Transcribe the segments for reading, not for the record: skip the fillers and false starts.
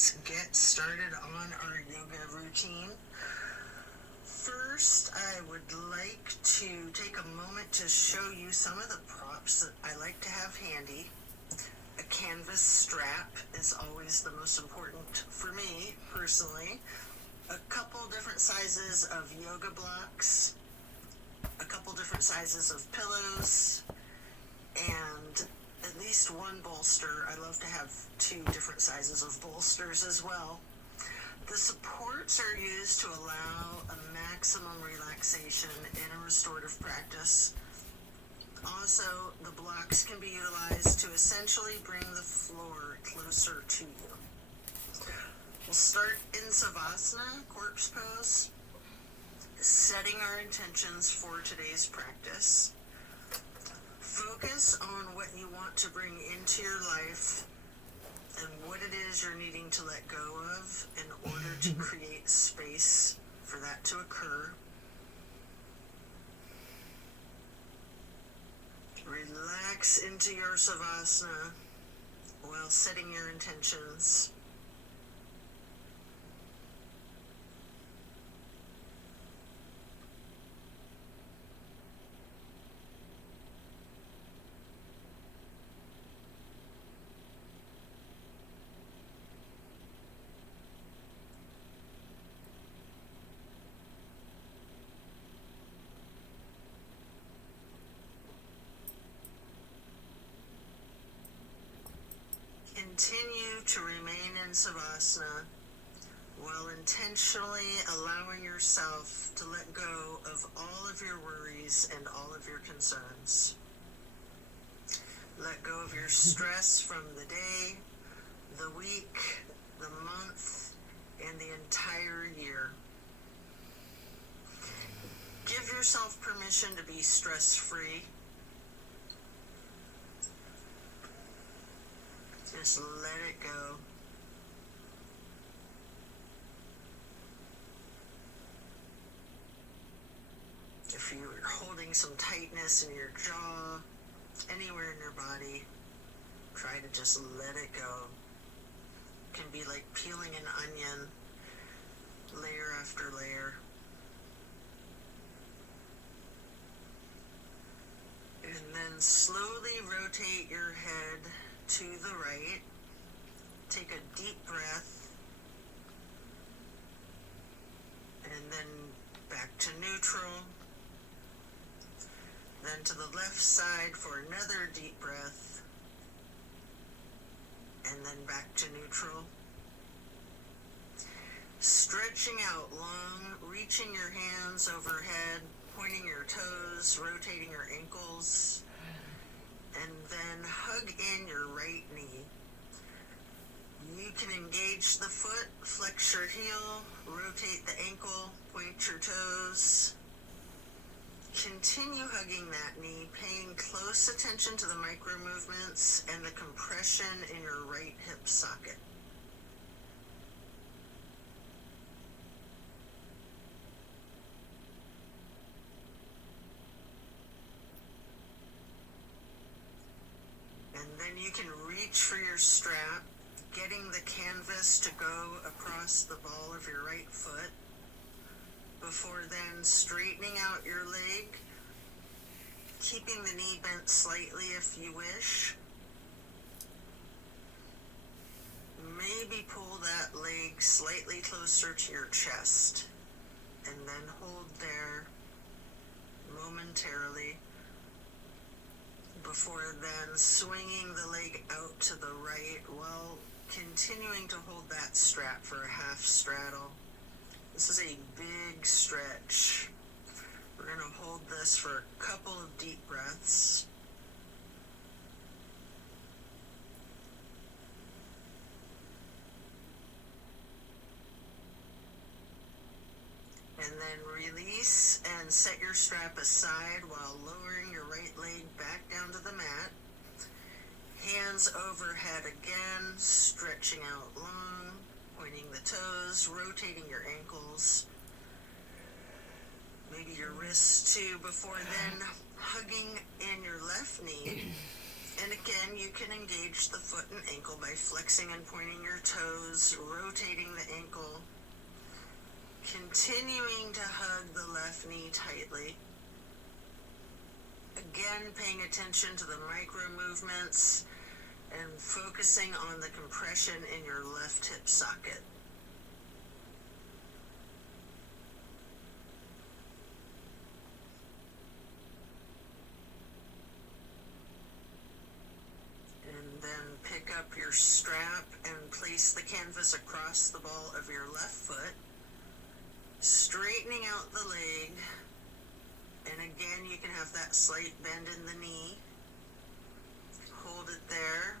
let's get started on our yoga routine. First, I would like to take a moment to show you some of the props that I like to have handy. A canvas strap is always the most important for me, personally. A couple different sizes of yoga blocks, a couple different sizes of pillows, and at least one bolster. I love to have 2 different sizes of bolsters as well. The supports are used to allow a maximum relaxation in a restorative practice. Also, the blocks can be utilized to essentially bring the floor closer to you. We'll start in Savasana, corpse pose, setting our intentions for today's practice. Focus on what you want to bring into your life and what it is you're needing to let go of in order to create space for that to occur. Relax into your Savasana while setting your intentions. Continue to remain in Savasana while intentionally allowing yourself to let go of all of your worries and all of your concerns. Let go of your stress from the day, the week, the month, and the entire year. Give yourself permission to be stress-free. Just let it go. If you're holding some tightness in your jaw, anywhere in your body, try to just let it go. It can be like peeling an onion, layer after layer. And then slowly rotate your head to the right. Take a deep breath. And then back to neutral. Then to the left side for another deep breath. And then back to neutral. Stretching out long, reaching your hands overhead, pointing your toes, rotating your ankles. And then hug in your right knee. You can engage the foot, flex your heel, rotate the ankle, point your toes. Continue hugging that knee, paying close attention to the micro movements and the compression in your right hip socket. And then you can reach for your strap, getting the canvas to go across the ball of your right foot, before then straightening out your leg, keeping the knee bent slightly if you wish. Maybe pull that leg slightly closer to your chest, and then hold there momentarily, before then swinging the leg out to the right while continuing to hold that strap for a half straddle. This is a big stretch. We're going to hold this for a couple of deep breaths. And then release and set your strap aside while lowering your right leg back down to the mat. Hands overhead again, stretching out long, pointing the toes, rotating your ankles, maybe your wrists too, before then hugging in your left knee and And again, you can engage the foot and ankle by flexing and pointing your toes, rotating the ankle, continuing to hug the left knee tightly. Again, paying attention to the micro movements and focusing on the compression in your left hip socket. And then pick up your strap and place the canvas across the ball of your left foot, straightening out the leg. And again, you can have that slight bend in the knee. Hold it there.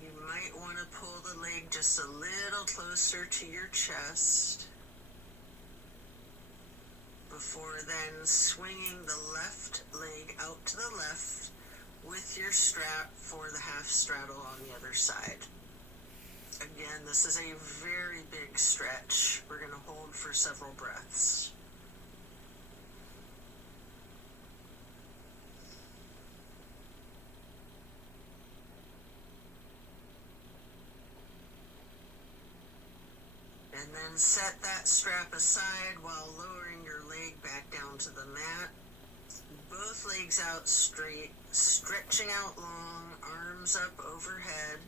You might want to pull the leg just a little closer to your chest before then swinging the left leg out to the left with your strap for the half straddle on the other side. Again, this is a very big stretch. We're going to hold for several breaths. And then set that strap aside while lowering your leg back down to the mat. Both legs out straight, stretching out long, arms up overhead,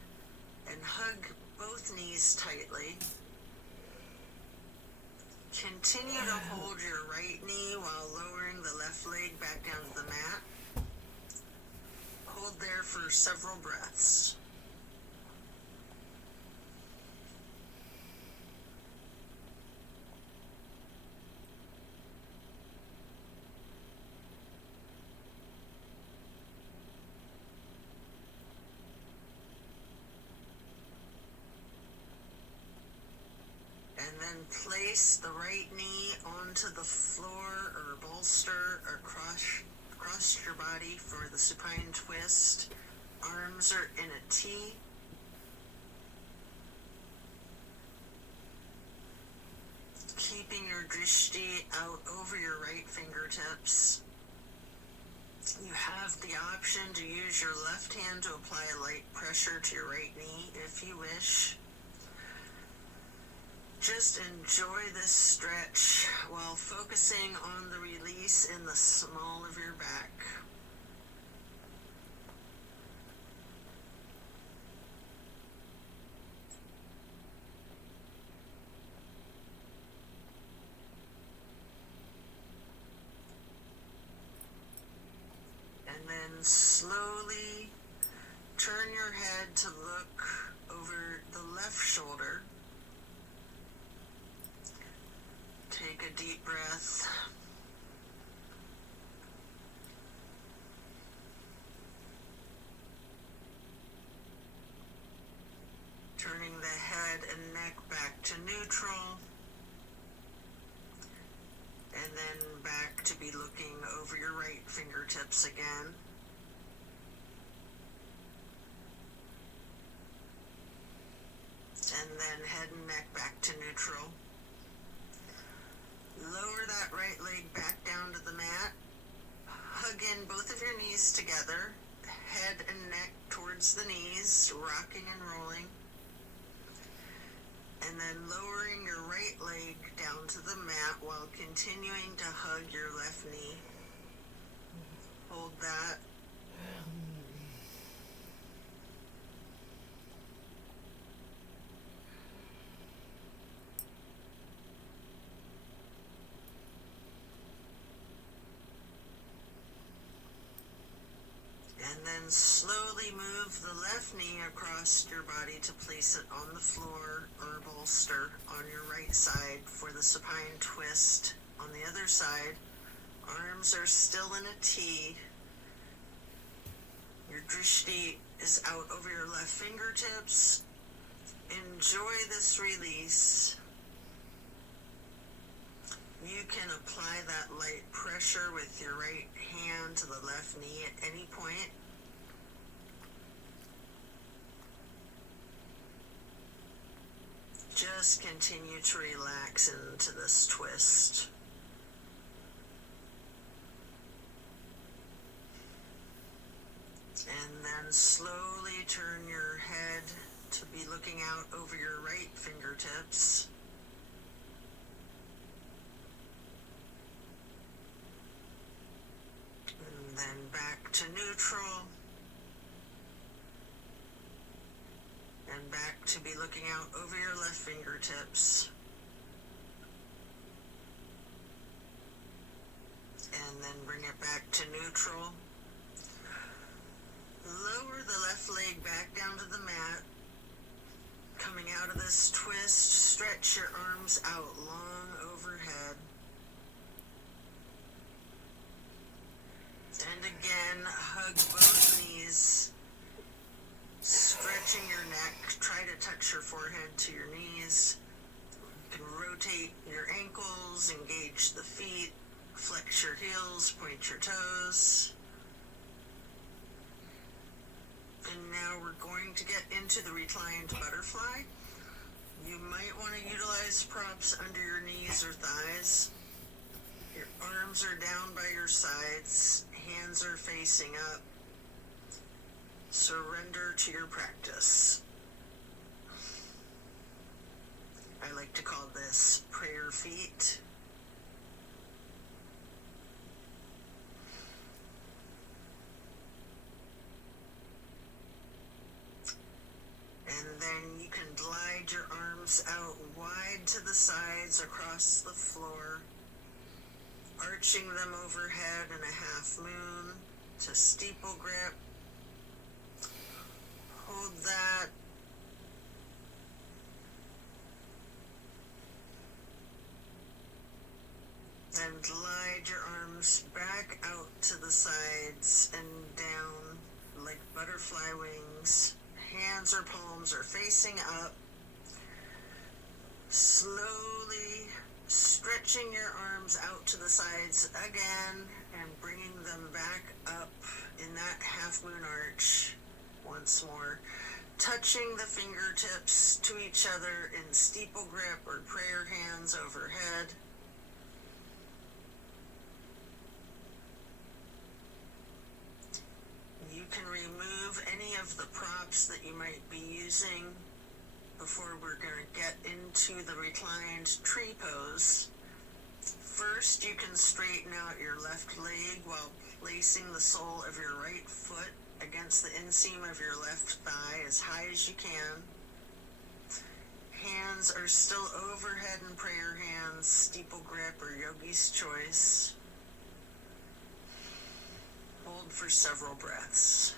and hug both knees tightly. Continue to hold your right knee while lowering the left leg back down to the mat. Hold there for several breaths. And then place the right knee onto the floor or bolster or across your body for the supine twist. Arms are in a T. Keeping your drishti out over your right fingertips. You have the option to use your left hand to apply a light pressure to your right knee if you wish. Just enjoy this stretch while focusing on the release in the small of your back. And then slowly turn your head to look over the left shoulder. Take a deep breath. Turning the head and neck back to neutral. And then back to be looking over your right fingertips again. And then head and neck back to neutral. Lower that right leg back down to the mat. Hug in both of your knees together. Head and neck towards the knees, rocking and rolling. And then lowering your right leg down to the mat while continuing to hug your left knee. Hold that. And then slowly move the left knee across your body to place it on the floor or bolster on your right side for the supine twist. On the other side, arms are still in a T. Your drishti is out over your left fingertips. Enjoy this release. You can apply that light pressure with your right hand to the left knee at any point. just continue to relax into this twist. And then slowly turn your head to be looking out over your right fingertips. And then back to neutral. And back to be looking out over your left fingertips. And then bring it back to neutral. Lower the left leg back down to the mat. Coming out of this twist, stretch your arms out long overhead. And again, hug both knees, stretching your neck. Try to touch your forehead to your knees. You can rotate your ankles, engage the feet, flex your heels, point your toes. And now we're going to get into the reclined butterfly. You might want to utilize props under your knees or thighs. Your arms are down by your sides, hands are facing up. Surrender to your practice. I like to call this prayer feet. And then you can glide your arms out wide to the sides across the floor, arching them overhead in a half moon to steeple grip. Hold that. Then glide your arms back out to the sides and down like butterfly wings. Hands or palms are facing up. Slowly stretching your arms out to the sides again and bringing them back up in that half moon arch once more. Touching the fingertips to each other in steeple grip or prayer hands overhead. You can remove any of the props that you might be using before we're going to get into the reclined tree pose. First, you can straighten out your left leg while placing the sole of your right foot against the inseam of your left thigh as high as you can. Hands are still overhead in prayer hands, steeple grip or yogi's choice. Hold for several breaths.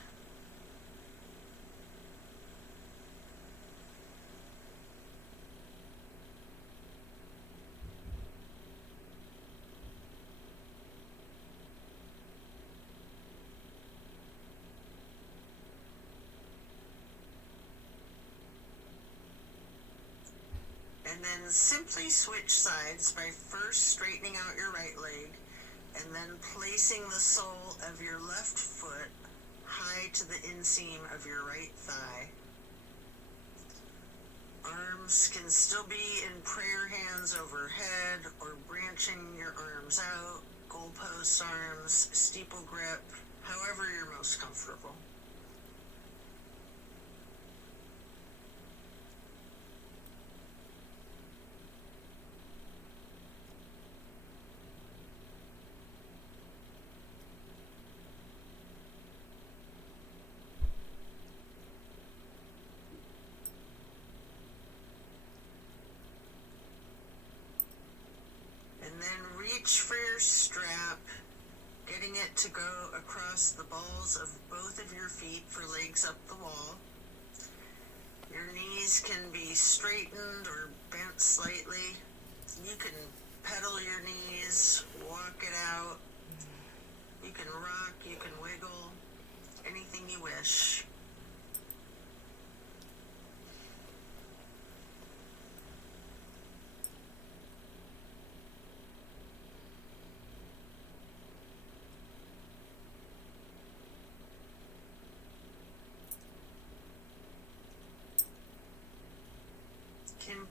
And then simply switch sides by first straightening out your right leg and then placing the sole of your left foot high to the inseam of your right thigh. Arms can still be in prayer hands overhead or branching your arms out, goalpost arms, steeple grip, however you're most comfortable. And then reach for your strap, getting it to go across the balls of both of your feet for legs up the wall. Your knees can be straightened or bent slightly. You can pedal your knees, walk it out. You can rock, you can wiggle, anything you wish.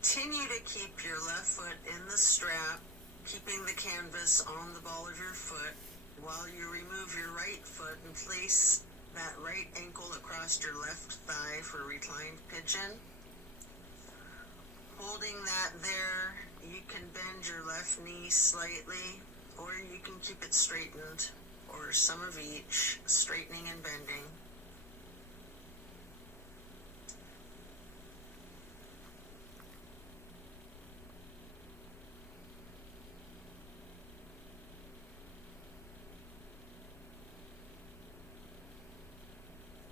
Continue to keep your left foot in the strap, keeping the canvas on the ball of your foot while you remove your right foot and place that right ankle across your left thigh for reclined pigeon. Holding that there, you can bend your left knee slightly, or you can keep it straightened, or some of each, straightening and bending.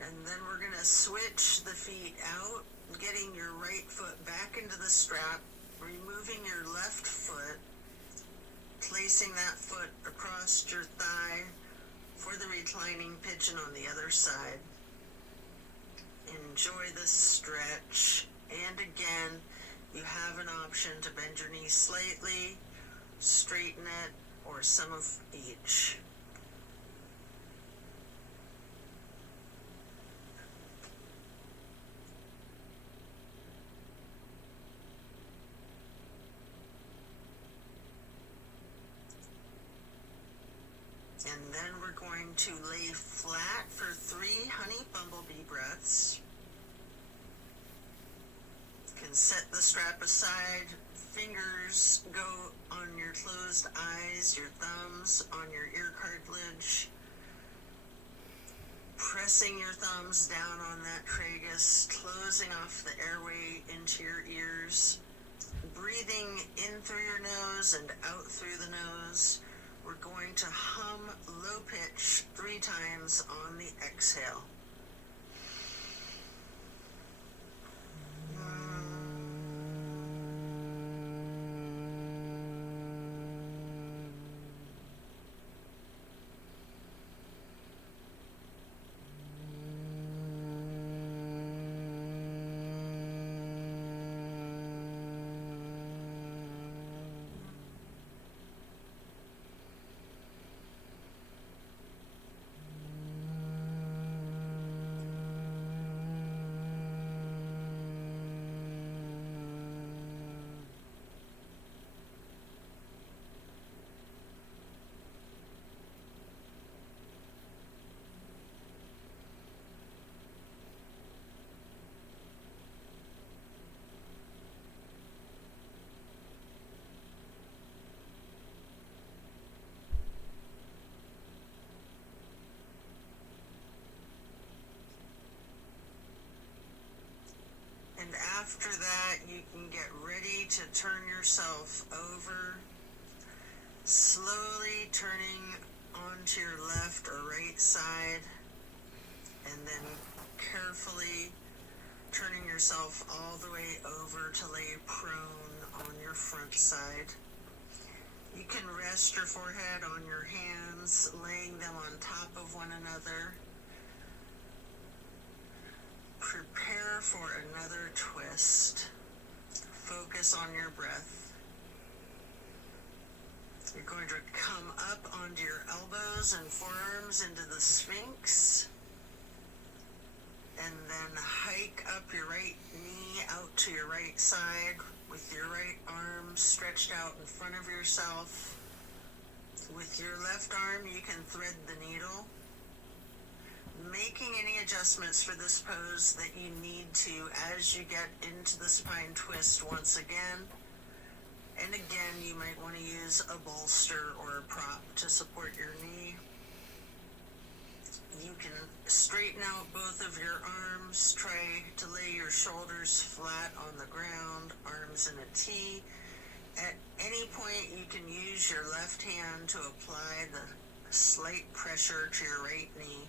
And then we're going to switch the feet out, getting your right foot back into the strap, removing your left foot, placing that foot across your thigh for the reclining pigeon on the other side. Enjoy this stretch. And again, you have an option to bend your knee slightly, straighten it, or some of each. And then we're going to lay flat for 3 honey bumblebee breaths. You can set the strap aside, fingers go on your closed eyes, your thumbs on your ear cartilage, pressing your thumbs down on that tragus, closing off the airway into your ears, breathing in through your nose and out through the nose. We're going to hum low pitch 3 times on the exhale. And after that, you can get ready to turn yourself over, slowly turning onto your left or right side, and then carefully turning yourself all the way over to lay prone on your front side. You can rest your forehead on your hands, laying them on top of one another. Prepare for another twist. Focus on your breath. You're going to come up onto your elbows and forearms into the Sphinx. And then hike up your right knee out to your right side with your right arm stretched out in front of yourself. With your left arm, you can thread the needle, making any adjustments for this pose that you need to as you get into the spine twist once again. And again, you might want to use a bolster or a prop to support your knee. You can straighten out both of your arms, try to lay your shoulders flat on the ground, arms in a T. At any point, you can use your left hand to apply the slight pressure to your right knee.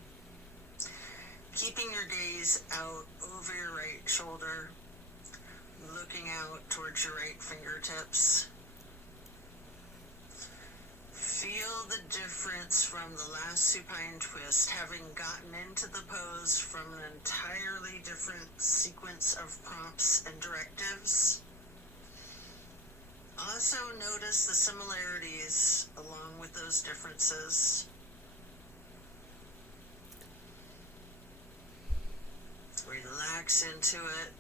Keeping your gaze out over your right shoulder, looking out towards your right fingertips. Feel the difference from the last supine twist, having gotten into the pose from an entirely different sequence of prompts and directives. Also notice the similarities along with those differences. Relax into it.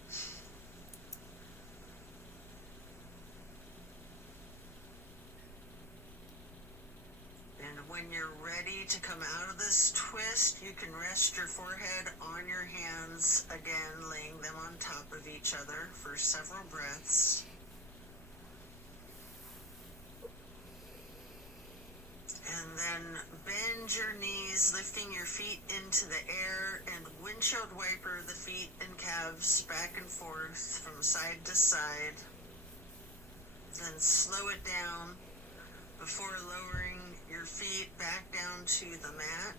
When you're ready to come out of this twist, you can rest your forehead on your hands, again laying them on top of each other for several breaths. And then bend your knees, lifting your feet into the air, and windshield wiper the feet and calves back and forth from side to side. Then slow it down before lowering your feet back down to the mat.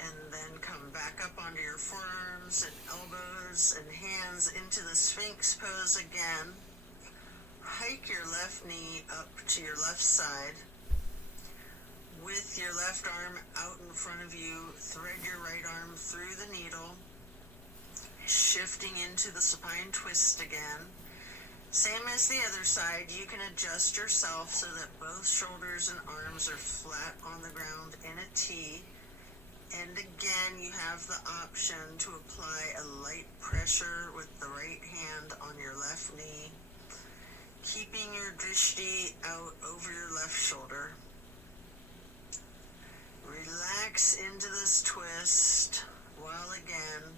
And then come back up onto your forearms and elbows and hands into the Sphinx pose again. Hike your left knee up to your left side. With your left arm out in front of you, thread your right arm through the needle, shifting into the supine twist again. Same as the other side, you can adjust yourself so that both shoulders and arms are flat on the ground in a T. And again, you have the option to apply a light pressure with the right hand on your left knee, keeping your drishti out over your left shoulder. Relax into this twist while again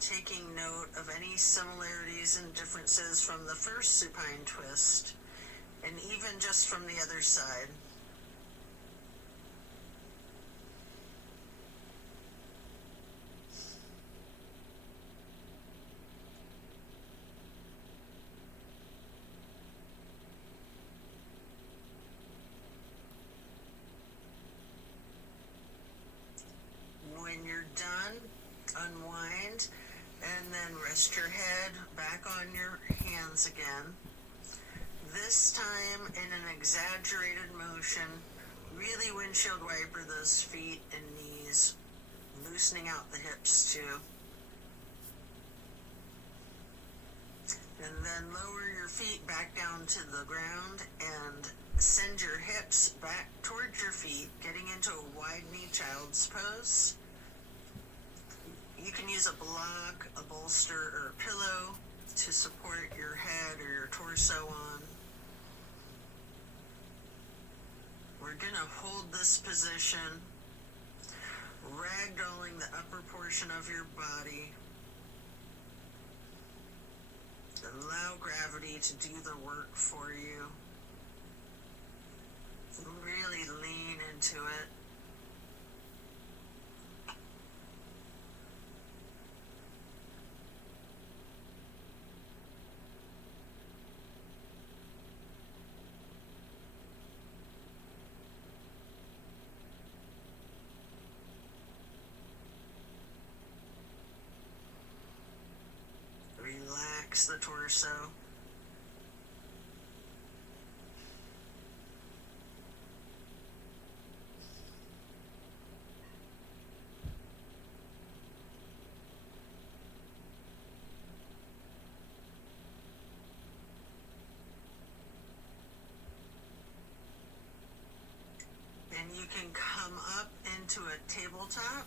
taking note of any similarities and differences from the first supine twist, and even just from the other side. When you're done, unwind, and then rest your head back on your hands again. This time in an exaggerated motion, really windshield wiper those feet and knees, loosening out the hips too. And then lower your feet back down to the ground and send your hips back towards your feet, getting into a wide knee child's pose. You can use a block, a bolster, or a pillow to support your head or your torso on. We're going to hold this position, ragdolling the upper portion of your body. Allow gravity to do the work for you. Really lean into it. Relax the torso. And you can come up into a tabletop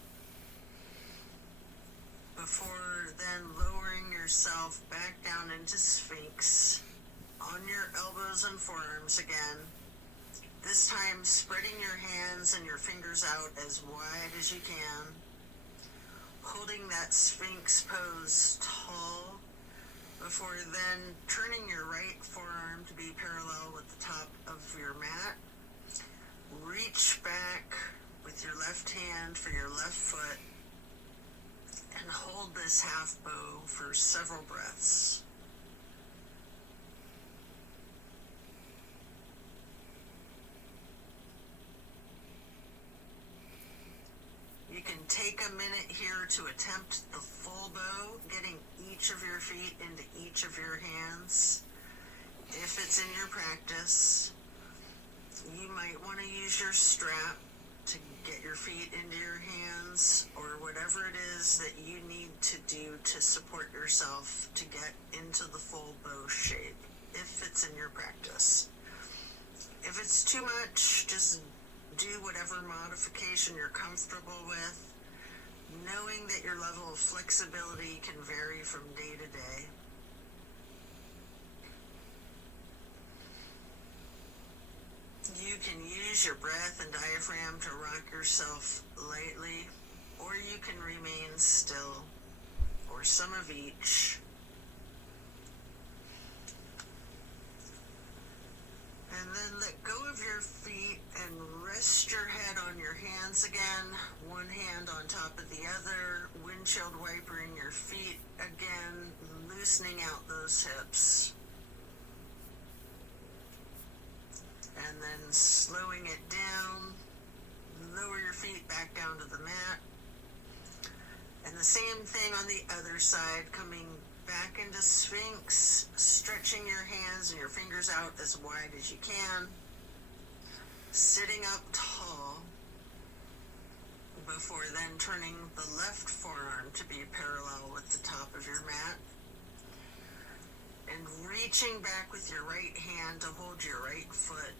before then lowering yourself back down into Sphinx on your elbows and forearms again. This time spreading your hands and your fingers out as wide as you can, holding that Sphinx pose tall before then turning your right forearm to be parallel with the top of your mat. Reach back with your left hand for your left foot and hold this half bow for several breaths. You can take a minute here to attempt the full bow, getting each of your feet into each of your hands. If it's in your practice, you might want to use your strap to get your feet into your hands, or whatever it is that you need to do to support yourself to get into the full bow shape, if it's in your practice. If it's too much, just do whatever modification you're comfortable with, knowing that your level of flexibility can vary from day to day. You can use use your breath and diaphragm to rock yourself lightly, or you can remain still, or some of each. And then let go of your feet and rest your head on your hands again, one hand on top of the other, windshield wipering your feet again, loosening out those hips. And then slowing it down, lower your feet back down to the mat. And the same thing on the other side, coming back into Sphinx, stretching your hands and your fingers out as wide as you can, sitting up tall, before then turning the left forearm to be parallel with the top of your mat, and reaching back with your right hand to hold your right foot,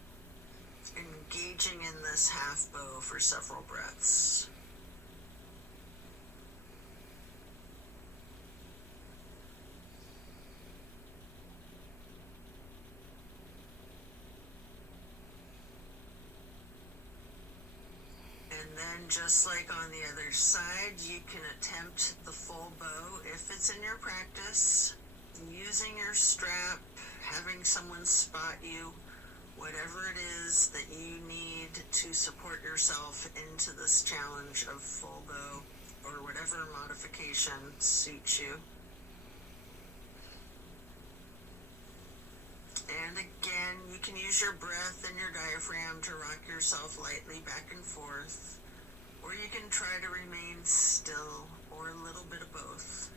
engaging in this half bow for several breaths. And then just like on the other side, you can attempt the full bow if it's in your practice, using your strap, having someone spot you, whatever it is that you need to support yourself into this challenge of full bow, or whatever modification suits you. And again, you can use your breath and your diaphragm to rock yourself lightly back and forth, or you can try to remain still, or a little bit of both.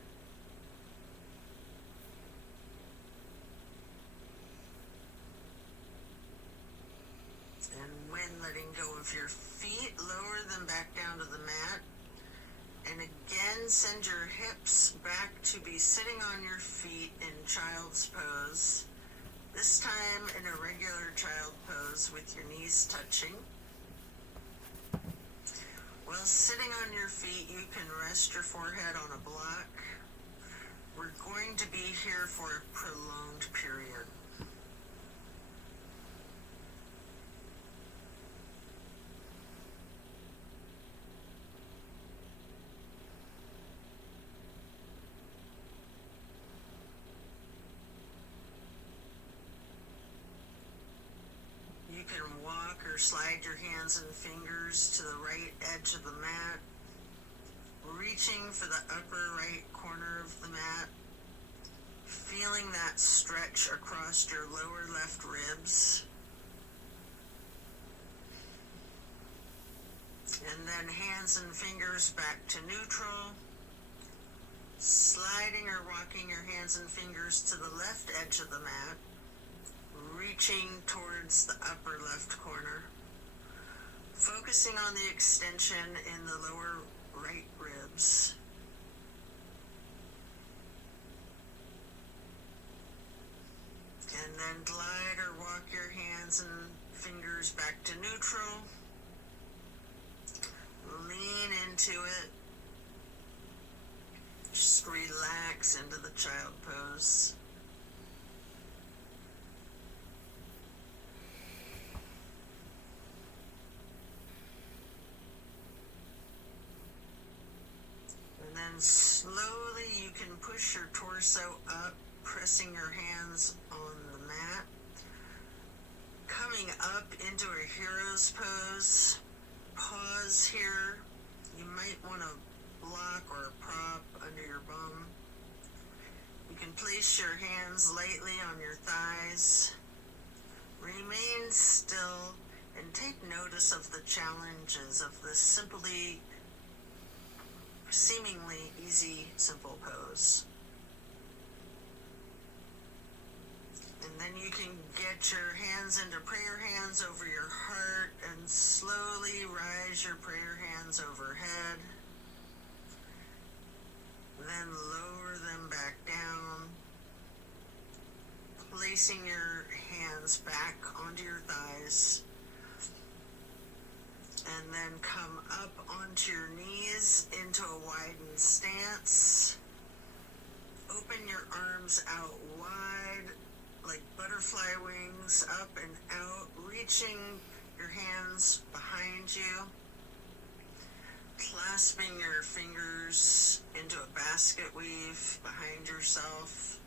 And when letting go of your feet, lower them back down to the mat. And again, send your hips back to be sitting on your feet in child's pose. This time in a regular child pose with your knees touching. While sitting on your feet, you can rest your forehead on a block. We're going to be here for a prolonged period. You can walk or slide your hands and fingers to the right edge of the mat, reaching for the upper right corner of the mat, feeling that stretch across your lower left ribs. And then hands and fingers back to neutral, sliding or walking your hands and fingers to the left edge of the mat, reaching towards the upper left corner, focusing on the extension in the lower right ribs. And then glide or walk your hands and fingers back to neutral. Lean into it. Just relax into the child pose. And then slowly you can push your torso up, pressing your hands on the mat. Coming up into a hero's pose. Pause here. You might want a block or a prop under your bum. You can place your hands lightly on your thighs. Remain still and take notice of the challenges of this seemingly easy, simple pose. And then you can get your hands into prayer hands over your heart and slowly rise your prayer hands overhead. Then lower them back down, placing your hands back onto your thighs. And then come up onto your knees into a widened stance. Open your arms out wide like butterfly wings, up and out, reaching your hands behind you, clasping your fingers into a basket weave behind yourself.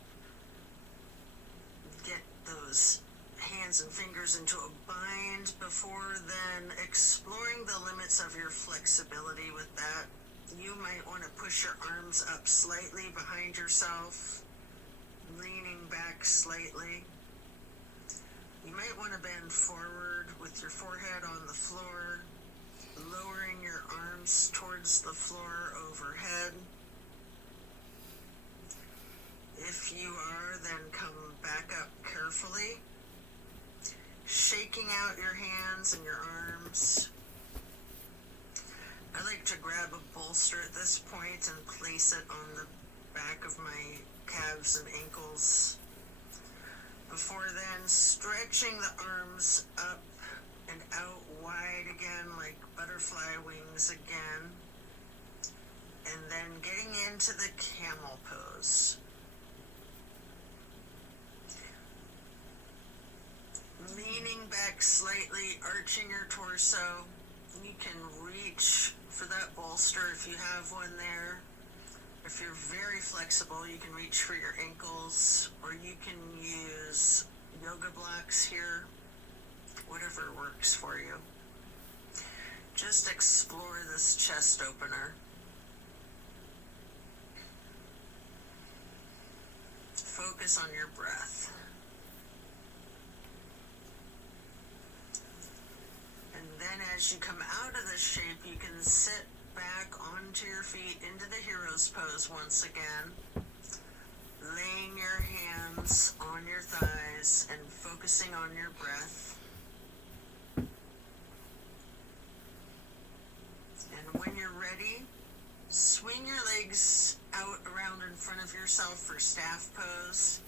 Get those hands and fingers into a bind before then exploring the limits of your flexibility with that. You might want to push your arms up slightly behind yourself, leaning back slightly. You might want to bend forward with your forehead on the floor, lowering your arms towards the floor overhead. If you are, then come back up carefully, shaking out your hands and your arms. I like to grab a bolster at this point and place it on the back of my calves and ankles. Before then, stretching the arms up and out wide again like butterfly wings again. And then getting into the camel pose. Leaning back slightly, arching your torso. You can reach for that bolster if you have one there. If you're very flexible, you can reach for your ankles, or you can use yoga blocks here, whatever works for you. Just explore this chest opener. Focus on your breath. And then as you come out of this shape, you can sit back onto your feet into the hero's pose once again, laying your hands on your thighs and focusing on your breath. And when you're ready, swing your legs out around in front of yourself for staff pose.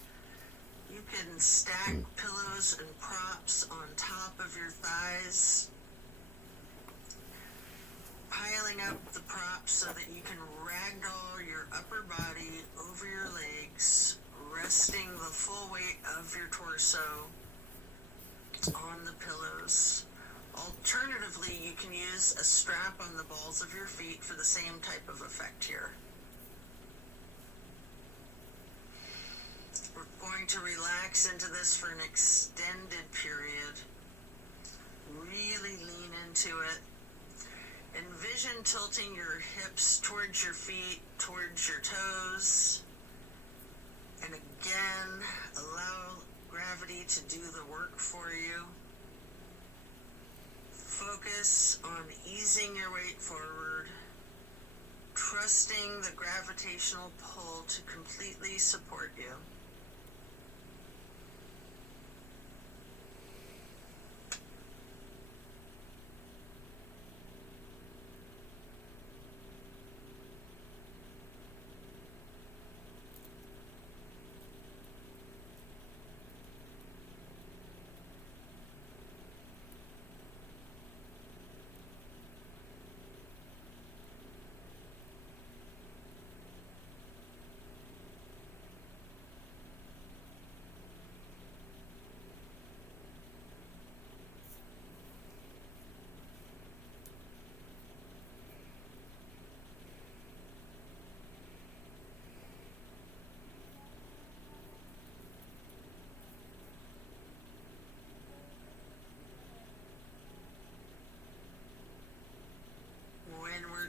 You can stack pillows and props on top of your thighs, piling up the props so that you can ragdoll your upper body over your legs, resting the full weight of your torso on the pillows. Alternatively, you can use a strap on the balls of your feet for the same type of effect here. We're going to relax into this for an extended period. Really lean into it. Envision tilting your hips towards your feet, towards your toes. And again, allow gravity to do the work for you. Focus on easing your weight forward, trusting the gravitational pull to completely support you.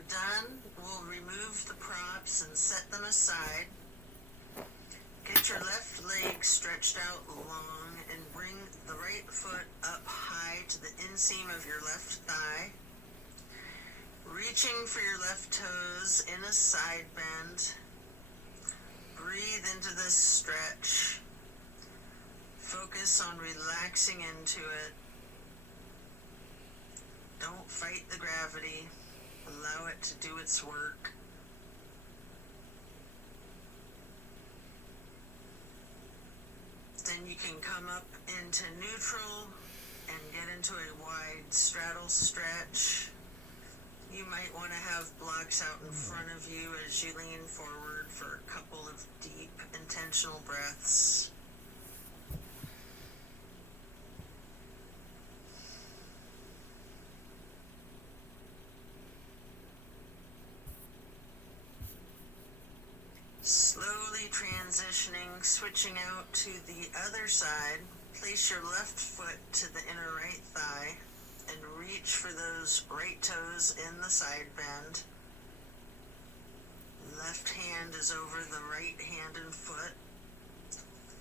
Done, we'll remove the props and set them aside. Get your left leg stretched out long and bring the right foot up high to the inseam of your left thigh. Reaching for your left toes in a side bend. Breathe into this stretch. Focus on relaxing into it. Don't fight the gravity. Allow it to do its work. Then you can come up into neutral and get into a wide straddle stretch. You might want to have blocks out in front of you as you lean forward for a couple of deep, intentional breaths. transitioning, switching out to the other side. Place your left foot to the inner right thigh and reach for those right toes in the side bend. Left hand is over the right hand and foot.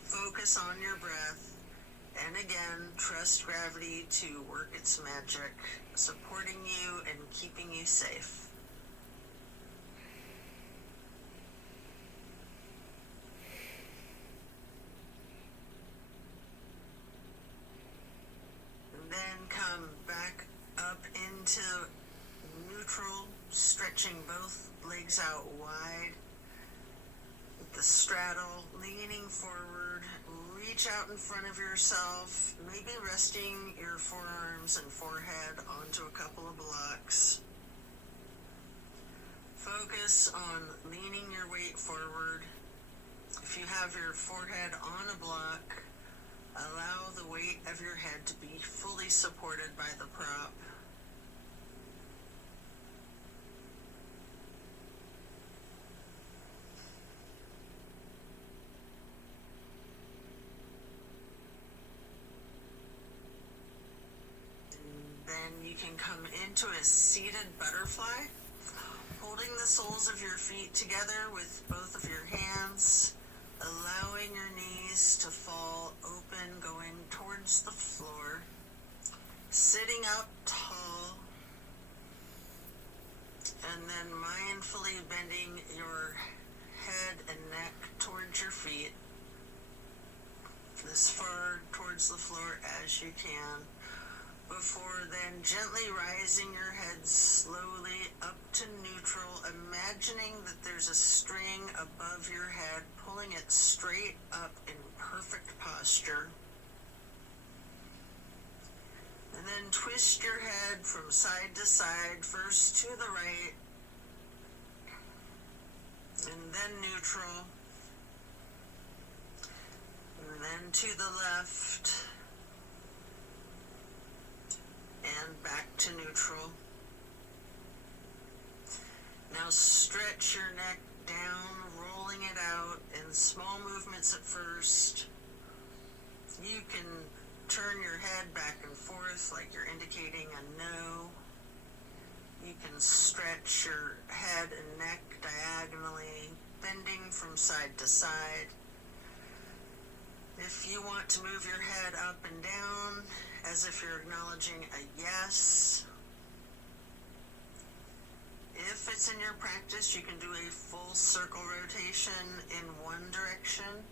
Focus on your breath. And again, trust gravity to work its magic, supporting you and keeping you safe. And then come back up into neutral, stretching both legs out wide. With the straddle, leaning forward. Reach out in front of yourself, maybe resting your forearms and forehead onto a couple of blocks. Focus on leaning your weight forward. If you have your forehead on a block, allow the weight of your head to be fully supported by the prop. Then you can come into a seated butterfly, holding the soles of your feet together with both of your hands, allowing your knees to fall open, going towards the floor, sitting up tall, and then mindfully bending your head and neck towards your feet, as far towards the floor as you can. Before then, gently rising your head slowly up to neutral, imagining that there's a string above your head, pulling it straight up in perfect posture. And then twist your head from side to side, first to the right, and then neutral, and then to the left, and back to neutral. Now stretch your neck down, rolling it out in small movements at first. You can turn your head back and forth like you're indicating a no. You can stretch your head and neck diagonally, bending from side to side. If you want to move your head up and down, as if you're acknowledging a yes. If it's in your practice, you can do a full circle rotation in one direction,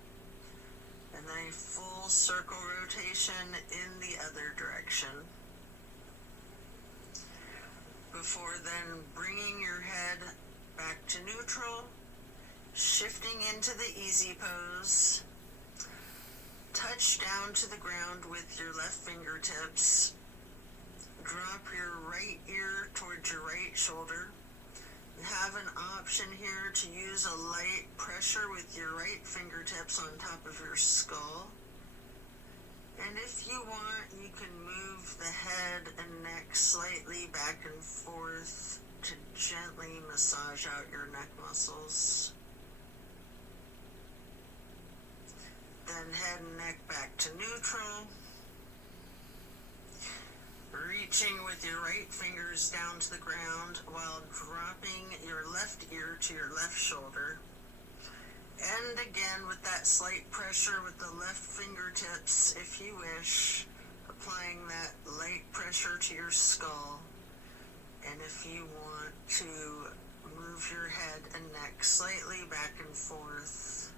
and then a full circle rotation in the other direction. Before then, bringing your head back to neutral, shifting into the easy pose. Touch down to the ground with your left fingertips. Drop your right ear towards your right shoulder. You have an option here to use a light pressure with your right fingertips on top of your skull. And if you want, you can move the head and neck slightly back and forth to gently massage out your neck muscles. Then head and neck back to neutral. Reaching with your right fingers down to the ground while dropping your left ear to your left shoulder. And again with that slight pressure with the left fingertips, if you wish, applying that light pressure to your skull. And if you want to move your head and neck slightly back and forth,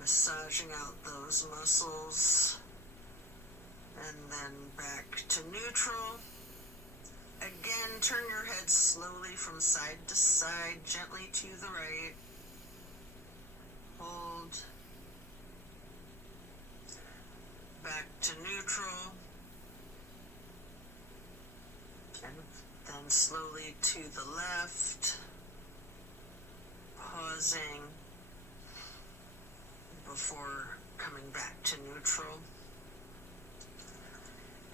massaging out those muscles, and then back to neutral. Again, turn your head slowly from side to side, gently to the right. Hold. Back to neutral. And then slowly to the left. Pausing before coming back to neutral.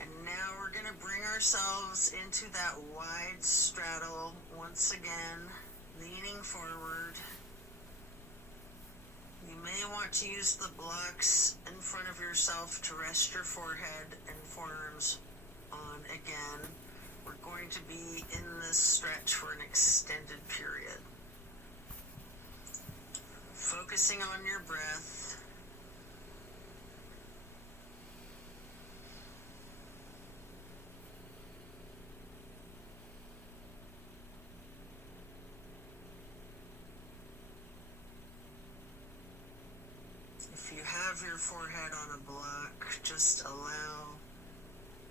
And now we're going to bring ourselves into that wide straddle once again, leaning forward. You may want to use the blocks in front of yourself to rest your forehead and forearms on again. We're going to be in this stretch for an extended period. Focusing on your breath. If you have your forehead on a block, just allow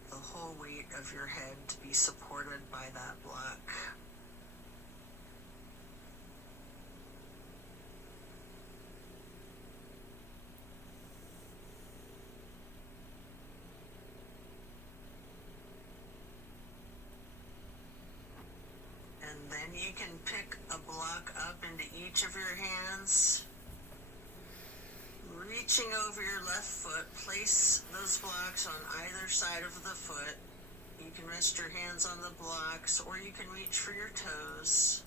the whole weight of your head to be supported by that block. And then you can pick a block up into each of your hands. Reaching over your left foot, place those blocks on either side of the foot. You can rest your hands on the blocks, or you can reach for your toes,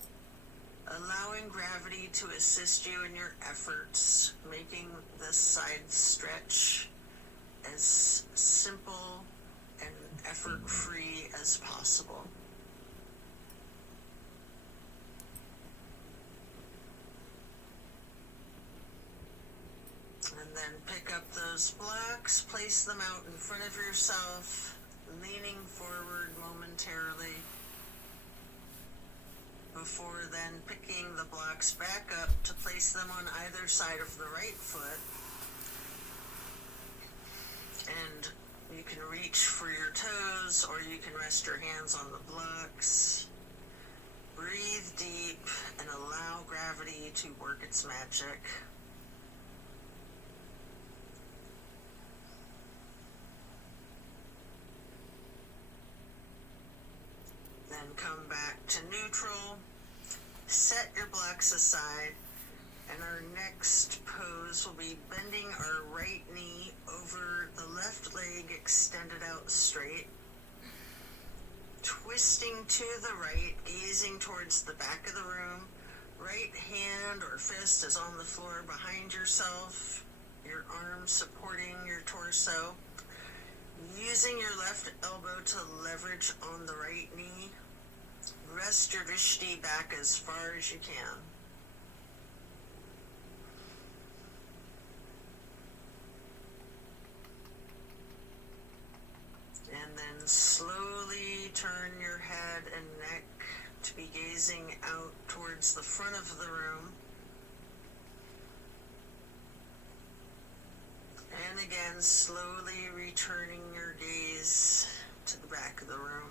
allowing gravity to assist you in your efforts, making this side stretch as simple and effort-free as possible. And then pick up those blocks, place them out in front of yourself, leaning forward momentarily, before then picking the blocks back up to place them on either side of the right foot. And you can reach for your toes, or you can rest your hands on the blocks. Breathe deep and allow gravity to work its magic. Then come back to neutral, set your blocks aside, and our next pose will be bending our right knee over the left leg extended out straight, twisting to the right, gazing towards the back of the room. Right hand or fist is on the floor behind yourself, your arm supporting your torso. Using your left elbow to leverage on the right knee. Rest your drishti back as far as you can. And then slowly turn your head and neck to be gazing out towards the front of the room. And again, slowly returning your gaze to the back of the room.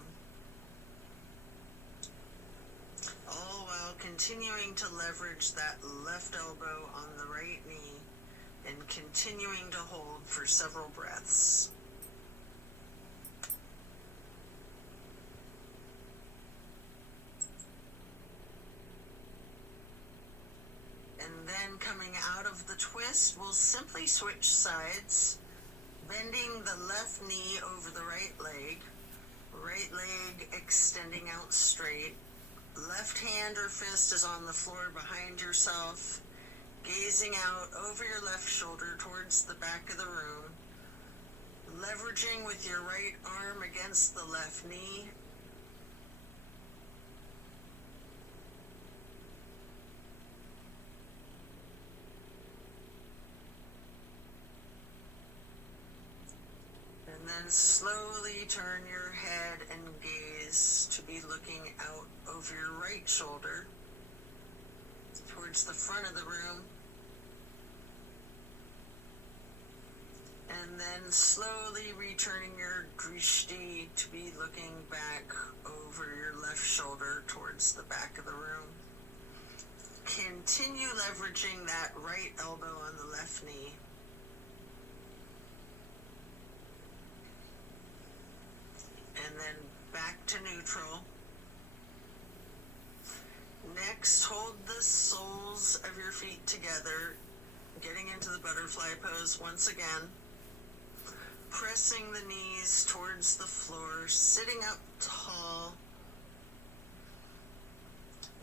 All while continuing to leverage that left elbow on the right knee and continuing to hold for several breaths. And then coming out of the twist, we'll simply switch sides, bending the left knee over the right leg extending out straight. Left hand or fist is on the floor behind yourself, gazing out over your left shoulder towards the back of the room, leveraging with your right arm against the left knee. And then slowly turn your head and gaze to be looking out over your right shoulder towards the front of the room. And then slowly returning your drishti to be looking back over your left shoulder towards the back of the room. Continue leveraging that right elbow on the left knee. And then back to neutral. Next, hold the soles of your feet together, getting into the butterfly pose once again. Pressing the knees towards the floor, sitting up tall.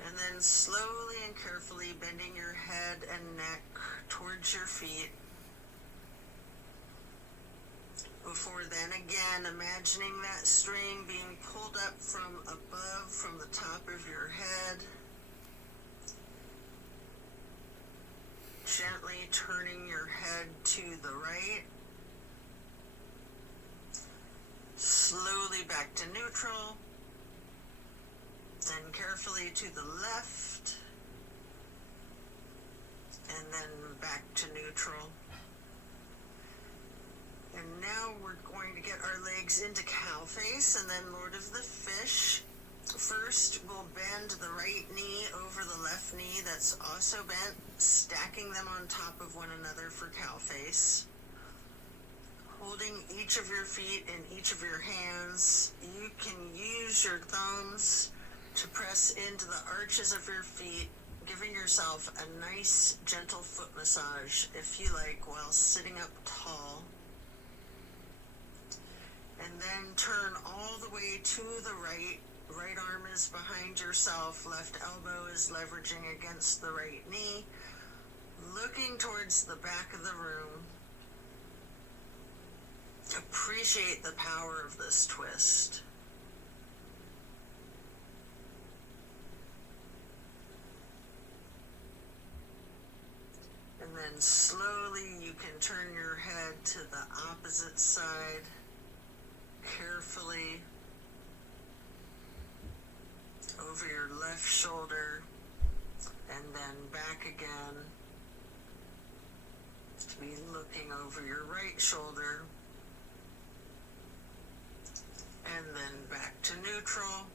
And then slowly and carefully bending your head and neck towards your feet. Before then, again, imagining that string being pulled up from above, from the top of your head. Gently turning your head to the right. Slowly back to neutral. Then carefully to the left. And then back to neutral. And now we're going to get our legs into cow face and then Lord of the Fish. First, we'll bend the right knee over the left knee that's also bent, stacking them on top of one another for cow face. Holding each of your feet in each of your hands, you can use your thumbs to press into the arches of your feet, giving yourself a nice, gentle foot massage, if you like, while sitting up tall. And then turn all the way to the right. Right arm is behind yourself, left elbow is leveraging against the right knee, looking towards the back of the room. Appreciate the power of this twist. And then slowly you can turn your head to the opposite side, carefully, over your left shoulder, and then back again, to be looking over your right shoulder, and then back to neutral.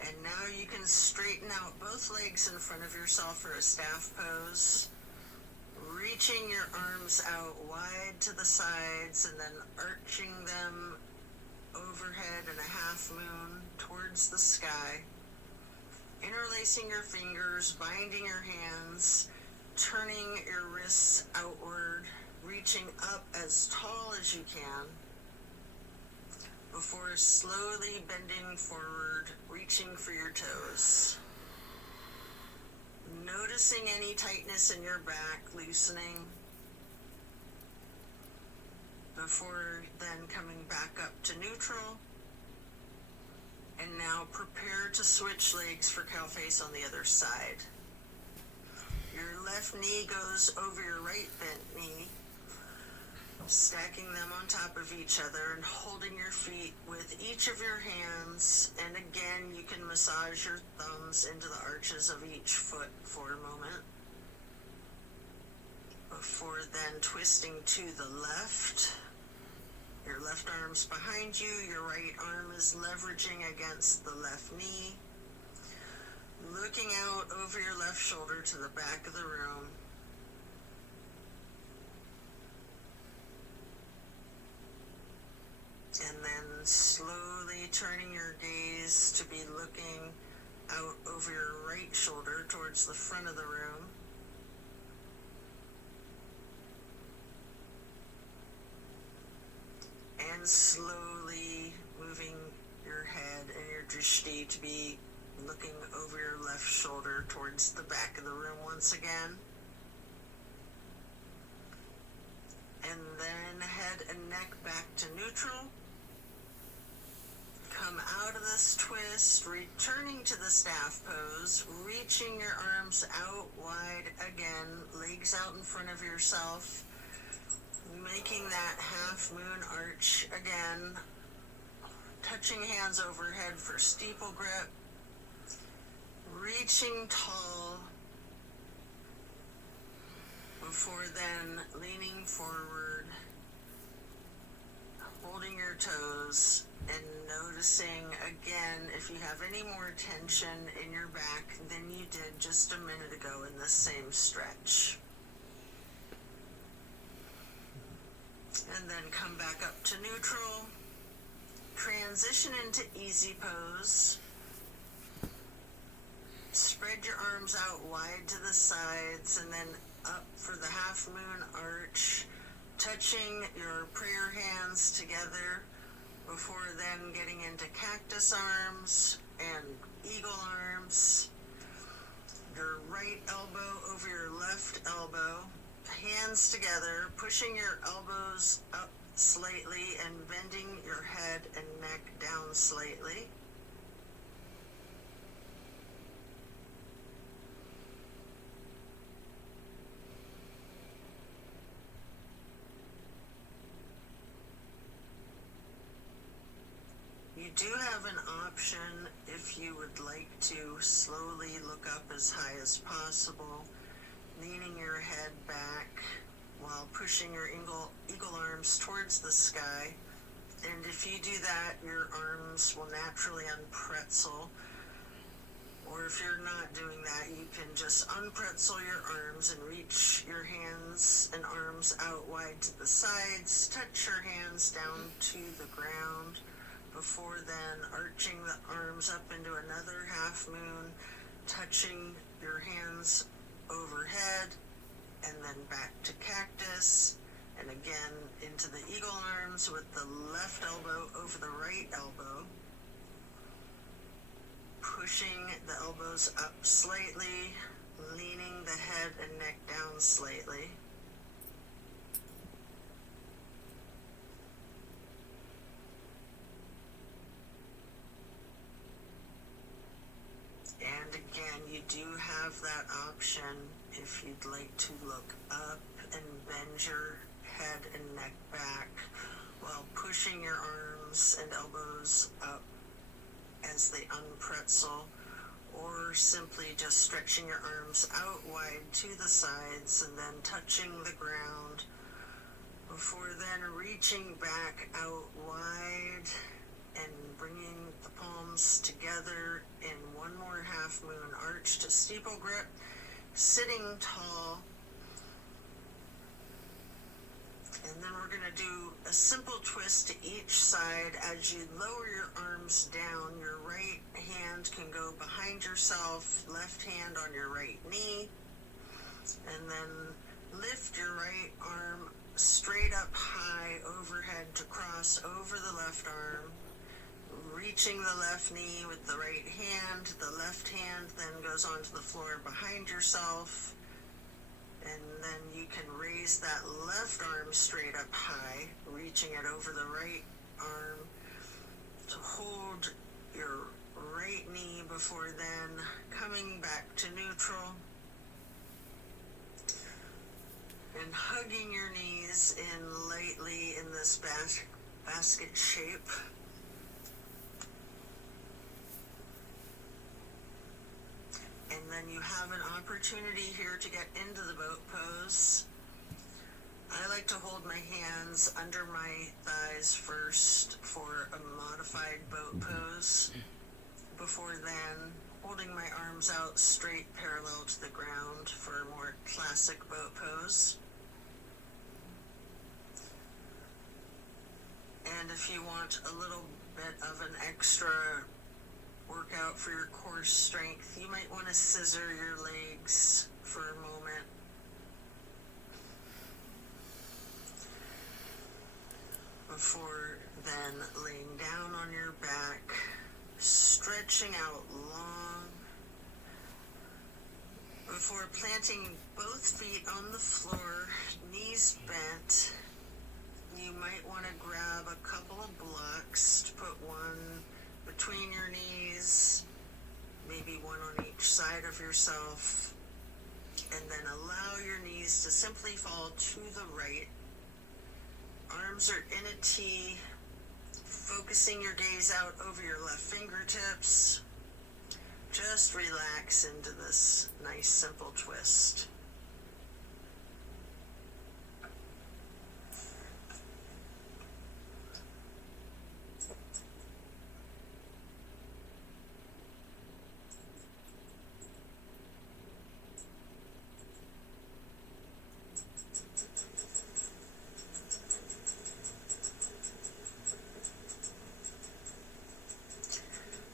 And now you can straighten out both legs in front of yourself for a staff pose, reaching your arms out wide to the sides and then arching them overhead in a half moon towards the sky, interlacing your fingers, binding your hands, turning your wrists outward, reaching up as tall as you can, before slowly bending forward, reaching for your toes. Noticing any tightness in your back, loosening, before then coming back up to neutral. And now prepare to switch legs for cow face on the other side. Your left knee goes over your right bent knee, stacking them on top of each other and holding your feet with each of your hands. And again, you can massage your thumbs into the arches of each foot for a moment, before then twisting to the left. Your left arm's behind you, your right arm is leveraging against the left knee, looking out over your left shoulder to the back of the room. And then slowly turning your gaze to be looking out over your right shoulder towards the front of the room. And slowly moving your head and your drishti to be looking over your left shoulder towards the back of the room once again. And then head and neck back to neutral. Come out of this twist, returning to the staff pose, reaching your arms out wide again, legs out in front of yourself, making that half moon arch again, touching hands overhead for steeple grip, reaching tall, before then leaning forward, holding your toes, and noticing again if you have any more tension in your back than you did just a minute ago in this same stretch. And then come back up to neutral, transition into easy pose, spread your arms out wide to the sides and then up for the half moon arch, touching your prayer hands together, before then getting into cactus arms and eagle arms, your right elbow over your left elbow, hands together, pushing your elbows up slightly and bending your head and neck down slightly. You do have an option if you would like to slowly look up as high as possible, leaning your head back while pushing your eagle arms towards the sky. And if you do that, your arms will naturally unpretzel. Or if you're not doing that, you can just unpretzel your arms and reach your hands and arms out wide to the sides. Touch your hands down to the ground. Before then, arching the arms up into another half moon, touching your hands overhead, and then back to cactus, and again into the eagle arms with the left elbow over the right elbow, pushing the elbows up slightly, leaning the head and neck down slightly. And again, you do have that option if you'd like to look up and bend your head and neck back while pushing your arms and elbows up as they unpretzel, or simply just stretching your arms out wide to the sides and then touching the ground before then reaching back out wide and bringing the palms together in one more half moon arch to steeple grip, sitting tall. And then we're going to do a simple twist to each side. As you lower your arms down, your right hand can go behind yourself, left hand on your right knee, and then lift your right arm straight up high overhead to cross over the left arm, reaching the left knee with the right hand. The left hand then goes onto the floor behind yourself, and then you can raise that left arm straight up high, reaching it over the right arm to hold your right knee before then coming back to neutral and hugging your knees in lightly in this basket shape. And then you have an opportunity here to get into the boat pose. I like to hold my hands under my thighs first for a modified boat pose. Before then, holding my arms out straight parallel to the ground for a more classic boat pose. And if you want a little bit of an extra workout for your core strength, you might want to scissor your legs for a moment. Before then laying down on your back, stretching out long. Before planting both feet on the floor, knees bent, you might want to grab a couple of blocks to put one between your knees, maybe one on each side of yourself, and then allow your knees to simply fall to the right. Arms are in a T, focusing your gaze out over your left fingertips. Just relax into this nice simple twist.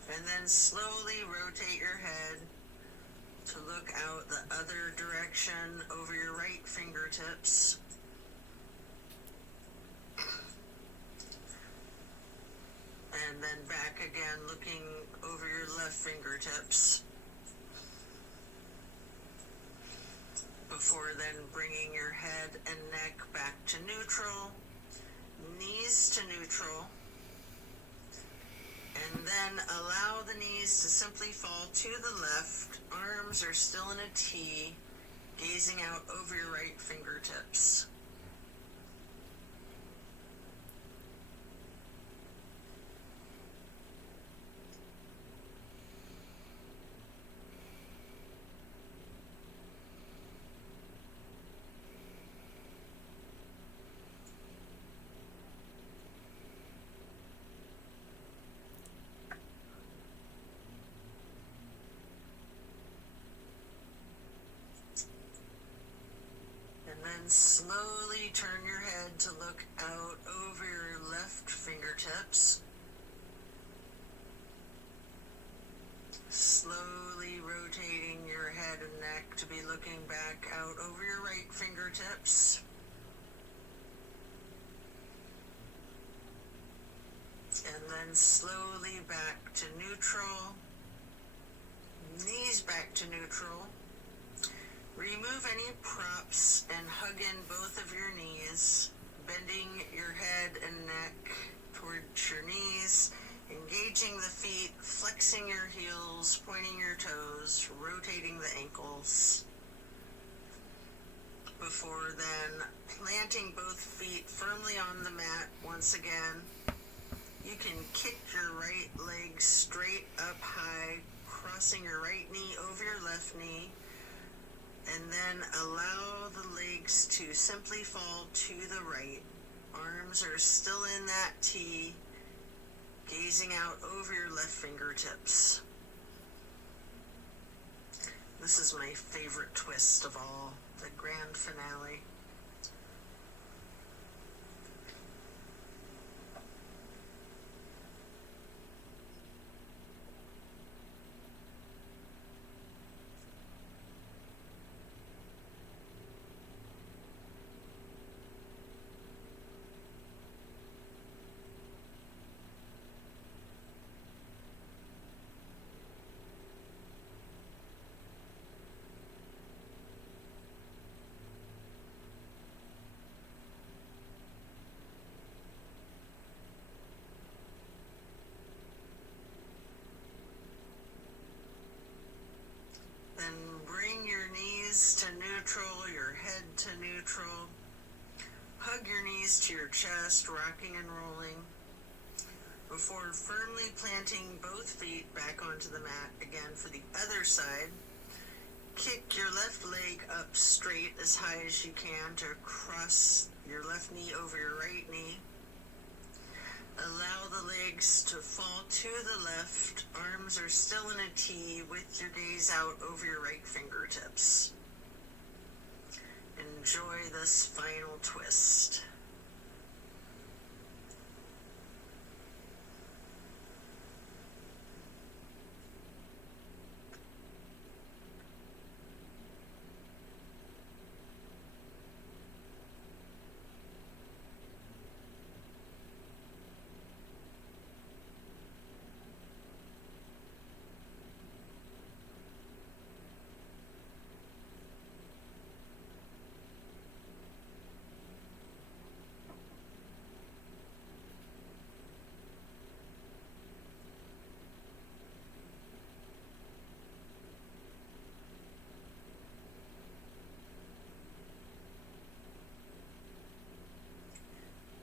And then slowly rotate your head to look out the other direction over your right fingertips. And then back again, looking over your left fingertips. Before then bringing your head and neck back to neutral, knees to neutral, and then allow the knees to simply fall to the left. Arms are still in a T, gazing out over your right fingertips. And then slowly turn your head to look out over your left fingertips. Slowly rotating your head and neck to be looking back out over your right fingertips. And then slowly back to neutral. Knees back to neutral. Remove any props and hug in both of your knees, bending your head and neck towards your knees, engaging the feet, flexing your heels, pointing your toes, rotating the ankles. Before then, planting both feet firmly on the mat once again. You can kick your right leg straight up high, crossing your right knee over your left knee. And then allow the legs to simply fall to the right. Arms are still in that T, gazing out over your left fingertips. This is my favorite twist of all, the grand finale. Then bring your knees to neutral, your head to neutral. Hug your knees to your chest, rocking and rolling. Before firmly planting both feet back onto the mat again for the other side, kick your left leg up straight as high as you can to cross your left knee over your right knee. Allow the legs to fall to the left. Arms are still in a T with your gaze out over your right fingertips. Enjoy this final twist.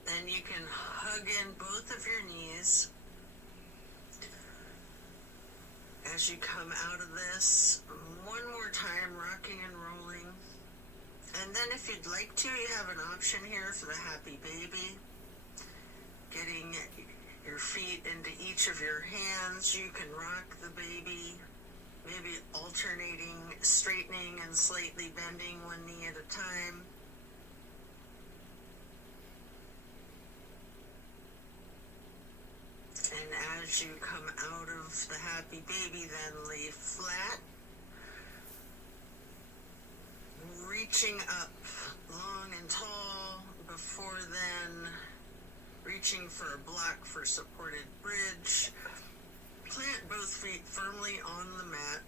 Then you can hug in both of your knees as you come out of this. One more time, rocking and rolling. And then if you'd like to, you have an option here for the happy baby. Getting your feet into each of your hands. You can rock the baby, maybe alternating, straightening and slightly bending one knee at a time. And as you come out of the happy baby, then lay flat, reaching up long and tall, before then reaching for a block for supported bridge, plant both feet firmly on the mat.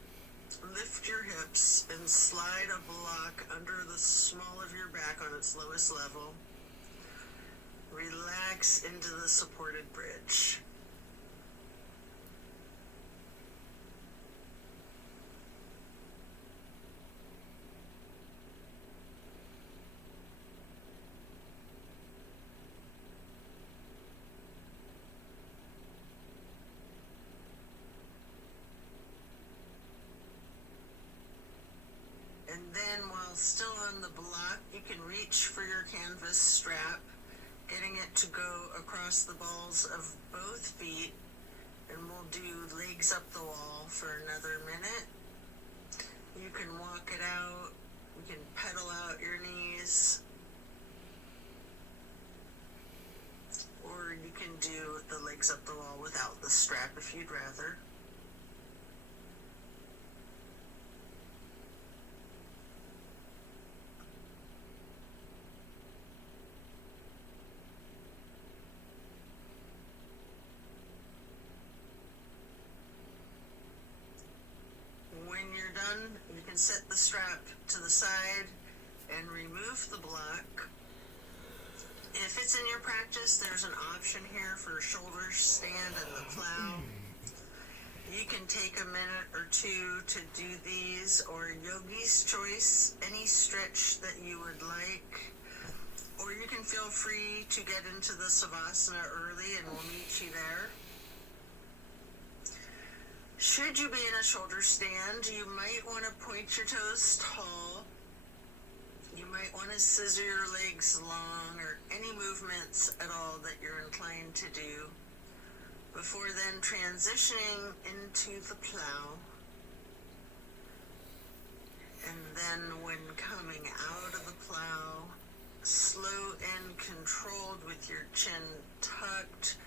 Lift your hips and slide a block under the small of your back on its lowest level. Relax into the supported bridge. And then while still on the block, you can reach for your canvas strap, getting it to go across the balls of both feet, and we'll do legs up the wall for another minute. You can walk it out, you can pedal out your knees, or you can do the legs up the wall without the strap if you'd rather. You can set the strap to the side and remove the block. If it's in your practice, there's an option here for a shoulder stand and the plow. You can take a minute or two to do these, or yogi's choice, any stretch that you would like. Or you can feel free to get into the savasana early and we'll meet you there. Should you be in a shoulder stand, you might want to point your toes tall. You might want to scissor your legs long, or any movements at all that you're inclined to do, before then transitioning into the plow. And then when coming out of the plow, slow and controlled with your chin tucked,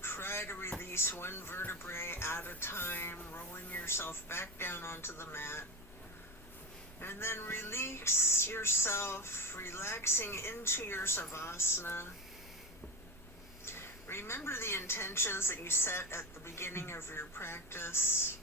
try to release one vertebrae at a time, rolling yourself back down onto the mat. And then release yourself, relaxing into your savasana. Remember the intentions that you set at the beginning of your practice.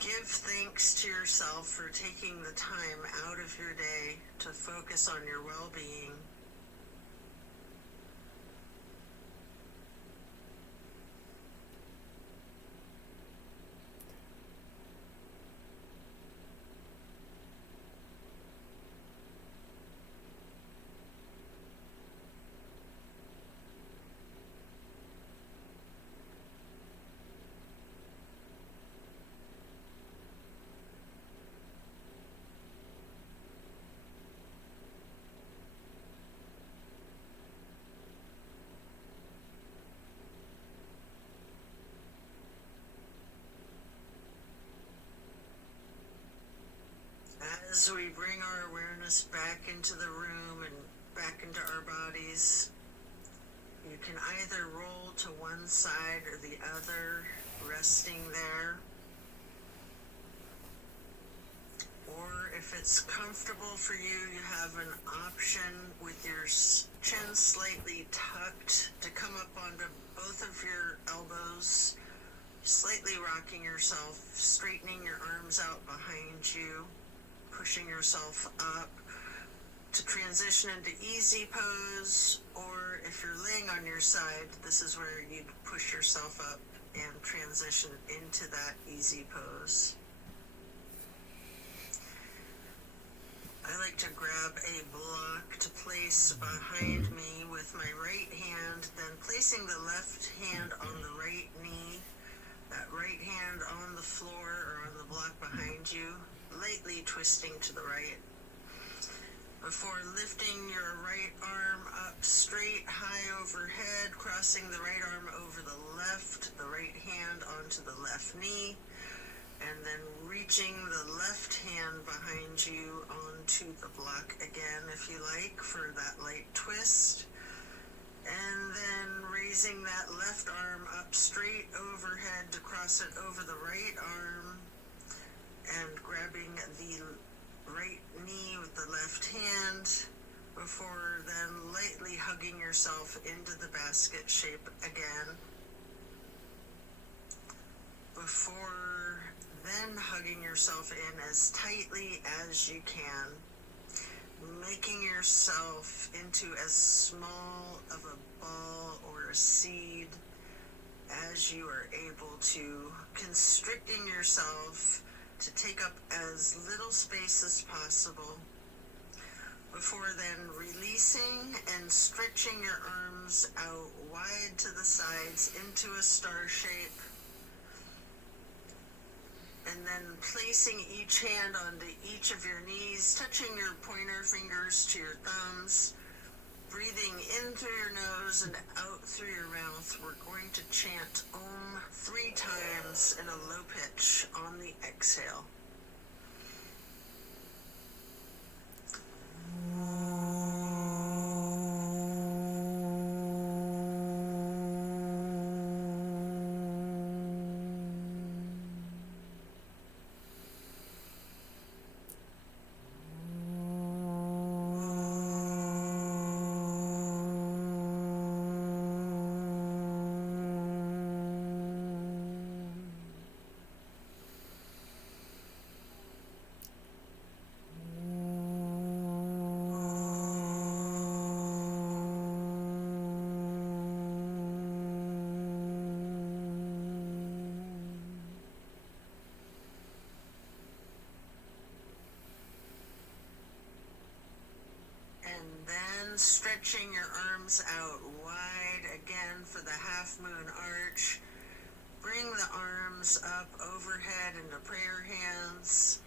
Give thanks to yourself for taking the time out of your day to focus on your well-being. As we bring our awareness back into the room and back into our bodies, you can either roll to one side or the other, resting there. Or if it's comfortable for you, you have an option with your chin slightly tucked to come up onto both of your elbows, slightly rocking yourself, straightening your arms out behind you, pushing yourself up to transition into easy pose. Or if you're laying on your side, this is where you'd push yourself up and transition into that easy pose. I like to grab a block to place behind me with my right hand, then placing the left hand on the right knee, that right hand on the floor or on the block behind you, lightly twisting to the right, before lifting your right arm up straight high overhead, crossing the right arm over the right hand onto the left knee, and then reaching the left hand behind you onto the block again, if you like, for that light twist. And then raising that left arm up straight overhead to cross it over the right arm, and grabbing the right knee with the left hand, before then lightly hugging yourself into the basket shape again. Before then hugging yourself in as tightly as you can, making yourself into as small of a ball or a seed as you are able to, constricting yourself to take up as little space as possible. Before then releasing and stretching your arms out wide to the sides into a star shape. And then placing each hand onto each of your knees, touching your pointer fingers to your thumbs, breathing in through your nose and out through your mouth. We're going to chant Om 3 times in a low pitch on the exhale. And then stretching your arms out wide again for the half moon arch. Bring the arms up overhead into prayer hands.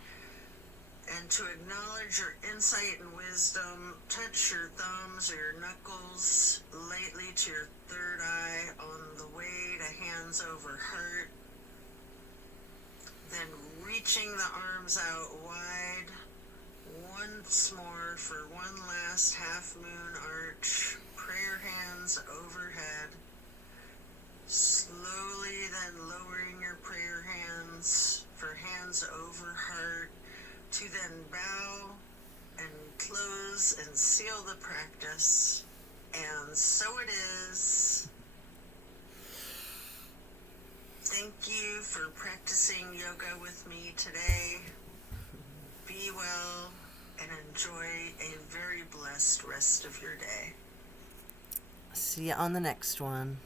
And to acknowledge your insight and wisdom, touch your thumbs or your knuckles lightly to your third eye on the way to hands over heart. Then reaching the arms out wide. Once more for one last half moon arch. Prayer hands overhead. Slowly then lowering your prayer hands for hands over heart, to then bow and close and seal the practice. And so it is. Thank you for practicing yoga with me today. Be well and enjoy a very blessed rest of your day. See you on the next one.